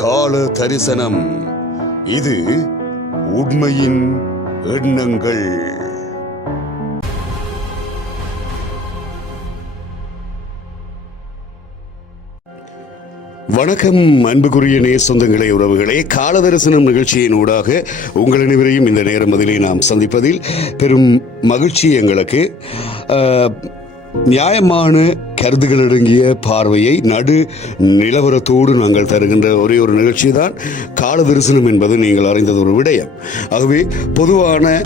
கால தரிசனம். இது உண்மையின் எண்ணங்கள். வணக்கம் அன்புக்குரிய நேர் சொந்தங்களே உறவுகளே. கால தரிசனம் நிகழ்ச்சியின் ஊடாக உங்கள் அனைவரையும் இந்த நேரம் அதிலே நாம் சந்திப்பதில் பெரும் மகிழ்ச்சி எங்களுக்கு. ஆஹ், நியாயமான கருத்துகள் அடங்கிய பார்வையை நடு நிலவரத்தோடு நாங்கள் தருகின்ற ஒரே ஒரு நிகழ்ச்சி தான் கால தரிசனம் என்பது நீங்கள் அறிந்தது ஒரு விடயம். ஆகவே பொதுவான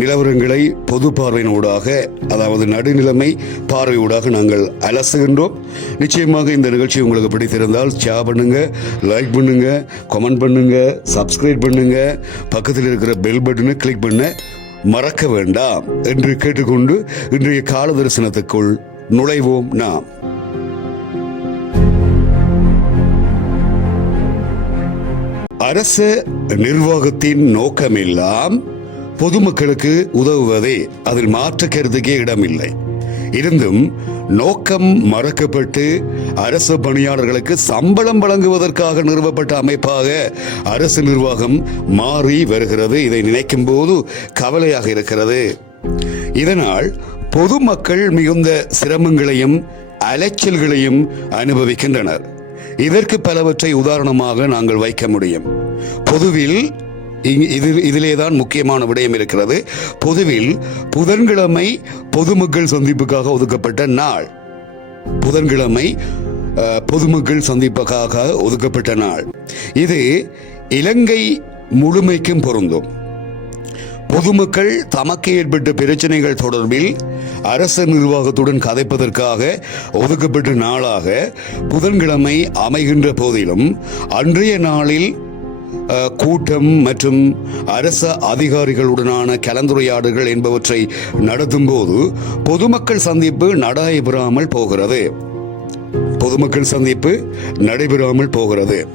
நிலவரங்களை பொது பார்வையினூடாக அதாவது நடுநிலைமை பார்வையூடாக நாங்கள் அலசுகின்றோம். நிச்சயமாக இந்த நிகழ்ச்சி உங்களுக்கு பிடித்திருந்தால் ஷேர் பண்ணுங்க லைக் பண்ணுங்க கமெண்ட் பண்ணுங்க சப்ஸ்கிரைப் பண்ணுங்க. பக்கத்தில் இருக்கிற பெல் பட்டனை கிளிக் பண்ண மறக்க வேண்டாம் என்று கேட்டுக்கொண்டு இன்றைய கால தரிசனத்துக்குள் நுழைவோம் நாம். அரச நிர்வாகத்தின் நோக்கமெல்லாம் பொதுமக்களுக்கு உதவுவதே அதில் மாற்று கருத்துக்கே இடமில்லை. இருந்தும் நோக்கம் மறக்கப்பட்டு அரசு பணியாளர்களுக்கு சம்பளம் வழங்குவதற்காக நிறுவப்பட்ட அமைப்பாக அரசு நிர்வாகம் மாறி வருகிறது. இதை நினைக்கும் போது கவலையாக இருக்கிறது. இதனால் பொதுமக்கள் மிகுந்த சிரமங்களையும் அலைச்சல்களையும் அனுபவிக்கின்றனர். இதற்கு பலவற்றை உதாரணமாக நாங்கள் வைக்க முடியும். பொதுவில் இங்- இதிலே தான் முக்கியமான விடயம் இருக்கிறது. பொதுவில் புதன்கிழமை பொதுமக்கள் சந்திப்புக்காக ஒதுக்கப்பட்ட நாள். புதன்கிழமை பொதுமக்கள் சந்திப்புக்காக ஒதுக்கப்பட்ட நாள். இது இலங்கை முழுமைக்கும் பொருந்தும். பொதுமக்கள் தமக்கு ஏற்பட்ட பிரச்சனைகள் தொடர்பில் அரசு நிர்வாகத்துடன் கதைப்பதற்காக ஒதுக்கப்பட்ட நாளாக புதன்கிழமை அமைகின்ற போதிலும் அன்றைய நாளில் கூட்டம் மற்றும் அரச அதிகாரிகளுடனான கலந்துரையாடல்கள் என்பவற்றை நடத்தும் போது பொதுமக்கள் சந்திப்பு நடைபெறாமல் போகிறது. பொதுமக்கள் சந்திப்பு நடைபெறாமல் போகிறது.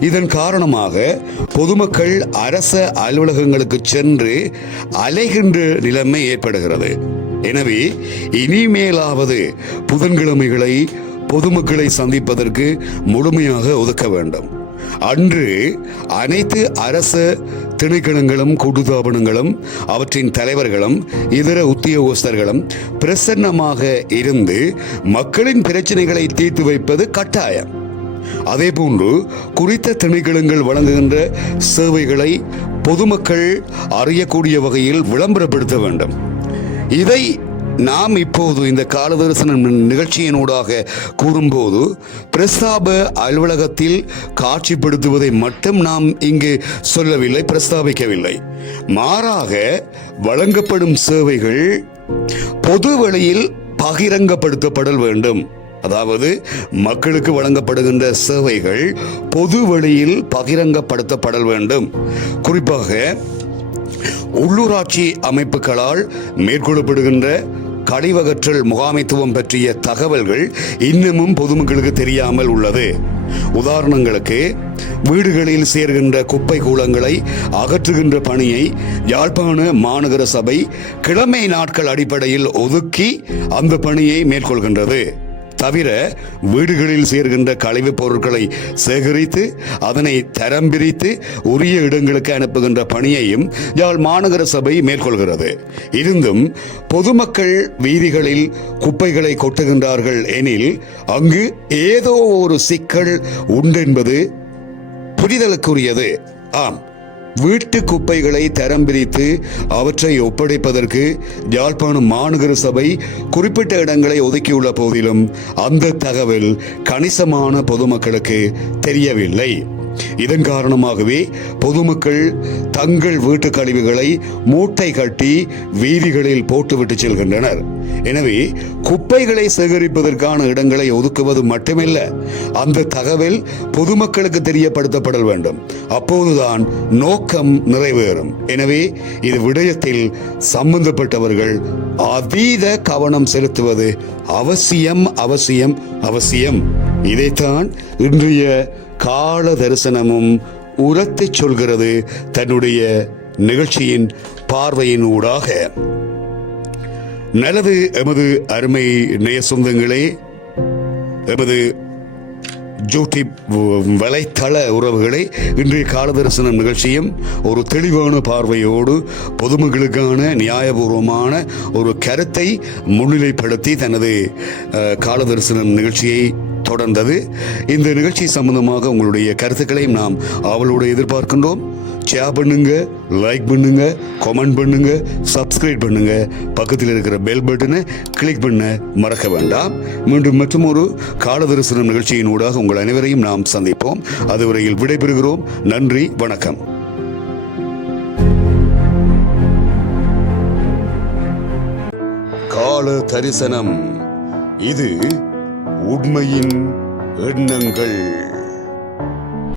இதன் காரணமாக பொதுமக்கள் அரச அலுவலகங்களுக்கு சென்று அலைகின்ற நிலைமை ஏற்படுகிறது. எனவே இனிமேலாவது புதன்கிழமைகளை பொதுமக்களை சந்திப்பதற்கு முழுமையாக ஒதுக்க வேண்டும். அன்று அனைத்து அரச திணைக்களங்களும் கூட்டுத்தாபனங்களும் அவற்றின் தலைவர்களும் இதர உத்தியோகஸ்தர்களும் பிரசன்னமாக இருந்து மக்களின் பிரச்சனைகளை தீர்த்து வைப்பது கட்டாயம். அதேபோன்று குறித்த திணைக்களங்கள் வழங்குகின்ற சேவைகளை பொதுமக்கள் அறியக்கூடிய வகையில் விளம்பரப்படுத்த வேண்டும். இதை நாம் இப்போது இந்த காலதரிசன நிகழ்ச்சியினூடாக கூறும்போது பிரஸ்தாப அலுவலகத்தில் காட்சிப்படுத்துவதை மட்டும் நாம் இங்கு சொல்லவில்லை பிரஸ்தாபிக்கவில்லை. மாறாக வழங்கப்படும் சேவைகள் பொது வழியில் பகிரங்கப்படுத்தப்படல் வேண்டும். அதாவது மக்களுக்கு வழங்கப்படுகின்ற சேவைகள் பொது வழியில் பகிரங்கப்படுத்தப்படல் வேண்டும். குறிப்பாக உள்ளூராட்சி அமைப்புகளால் மேற்கொள்ளப்படுகின்ற கழிவகற்றல் முகாமைத்துவம் பற்றிய தகவல்கள் இன்னமும் பொதுமக்களுக்கு தெரியாமல் உள்ளது. உதாரணங்களுக்கு வீடுகளில் சேர்கின்ற குப்பை கூலங்களை அகற்றுகின்ற பணியை யாழ்ப்பாண மாநகர சபை கிழமை நாட்கள் அடிப்படையில் ஒதுக்கி அந்த பணியை மேற்கொள்கின்றது. தவிர வீடுகளில் சேர்கின்ற கழிவுப் பொருட்களை சேகரித்து அதனை தரம் பிரித்து உரிய இடங்களுக்கு அனுப்புகின்ற பணியையும் யாழ் மாநகர சபை மேற்கொள்கிறது. இருந்தும் பொதுமக்கள் வீதிகளில் குப்பைகளை கொட்டுகின்றார்கள் எனில் அங்கு ஏதோ ஒரு சிக்கல் உண்டென்பது புரிதலுக்குரியது. ஆம். வீட்டு குப்பைகளை தரம் பிரித்து அவற்றை ஒப்படைப்பதற்கு யாழ்ப்பாணம் மாநகர சபை குறிப்பிட்ட இடங்களை ஒதுக்கியுள்ள போதிலும் அந்த தகவல் கணிசமான பொதுமக்களுக்கு தெரியவில்லை. இதன் காரணமாகவே பொதுமக்கள் தங்கள் வீட்டு கழிவுகளை மூட்டை கட்டி வீதிகளில் போட்டுவிட்டு செல்கின்றனர். எனவே குப்பைகளை சேகரிப்பதற்கான இடங்களை ஒதுக்குவது மட்டுமல்ல அந்த தகவல் பொதுமக்களுக்கு தெரியப்படுத்தப்படல் வேண்டும். அப்போதுதான் நோக்கம் நிறைவேறும். எனவே இது விடயத்தில் சம்பந்தப்பட்டவர்கள் அதீத கவனம் செலுத்துவது அவசியம் அவசியம் அவசியம். இதைத்தான் இன்றைய கால தரிசனமும் உரத்தைச் சொல்கிறது தன்னுடைய நிகழ்ச்சியின் பார்வையின் ஊடாக நல்லது எமது அருமை நேய சொந்தங்களே எமது யூடியூப் வலைத்தள உறவுகளை இன்றைய காலதரிசனம் நிகழ்ச்சியும் ஒரு தெளிவான பார்வையோடு பொதுமக்களுக்கான நியாயபூர்வமான ஒரு கருத்தை முன்னிலைப்படுத்தி தனது அஹ், காலதரிசனம் நிகழ்ச்சியை தொடர்ந்தது. இந்த நிகழ்ச்சி சம்பந்தமாக உங்களுடைய கருத்துக்களையும் நாம் அவளோடு எதிர்பார்க்கின்றோம். ஷேர் பண்ணுங்க லைக் பண்ணுங்க கமெண்ட் பண்ணுங்க சப்ஸ்கிரைப் பண்ணுங்க. பக்கத்தில் இருக்கிற பெல் பட்டனை கிளிக் பண்ண மறக்க வேண்டாம். மீண்டும் மற்றும் ஒரு காலதரிசனம் நிகழ்ச்சியின் ஊடாக உங்கள் அனைவரையும் நாம் சந்திப்போம். அதுவரையில் விடைபெறுகிறோம். நன்றி வணக்கம். கால தரிசனம் இது உண்மையின் எண்ணங்கள்.